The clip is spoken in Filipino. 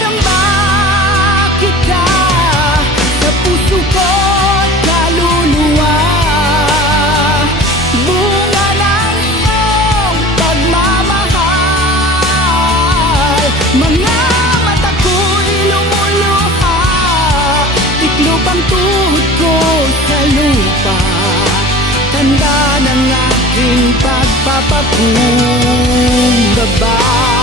sinasamba kita sa puso ko't kaluluwa. Bunga ng iyong pagmamahal, mga mata ko'y lumuluha, tiklop ang tuhod ko sa lupa, tanda ng aking pagpapakumbaba.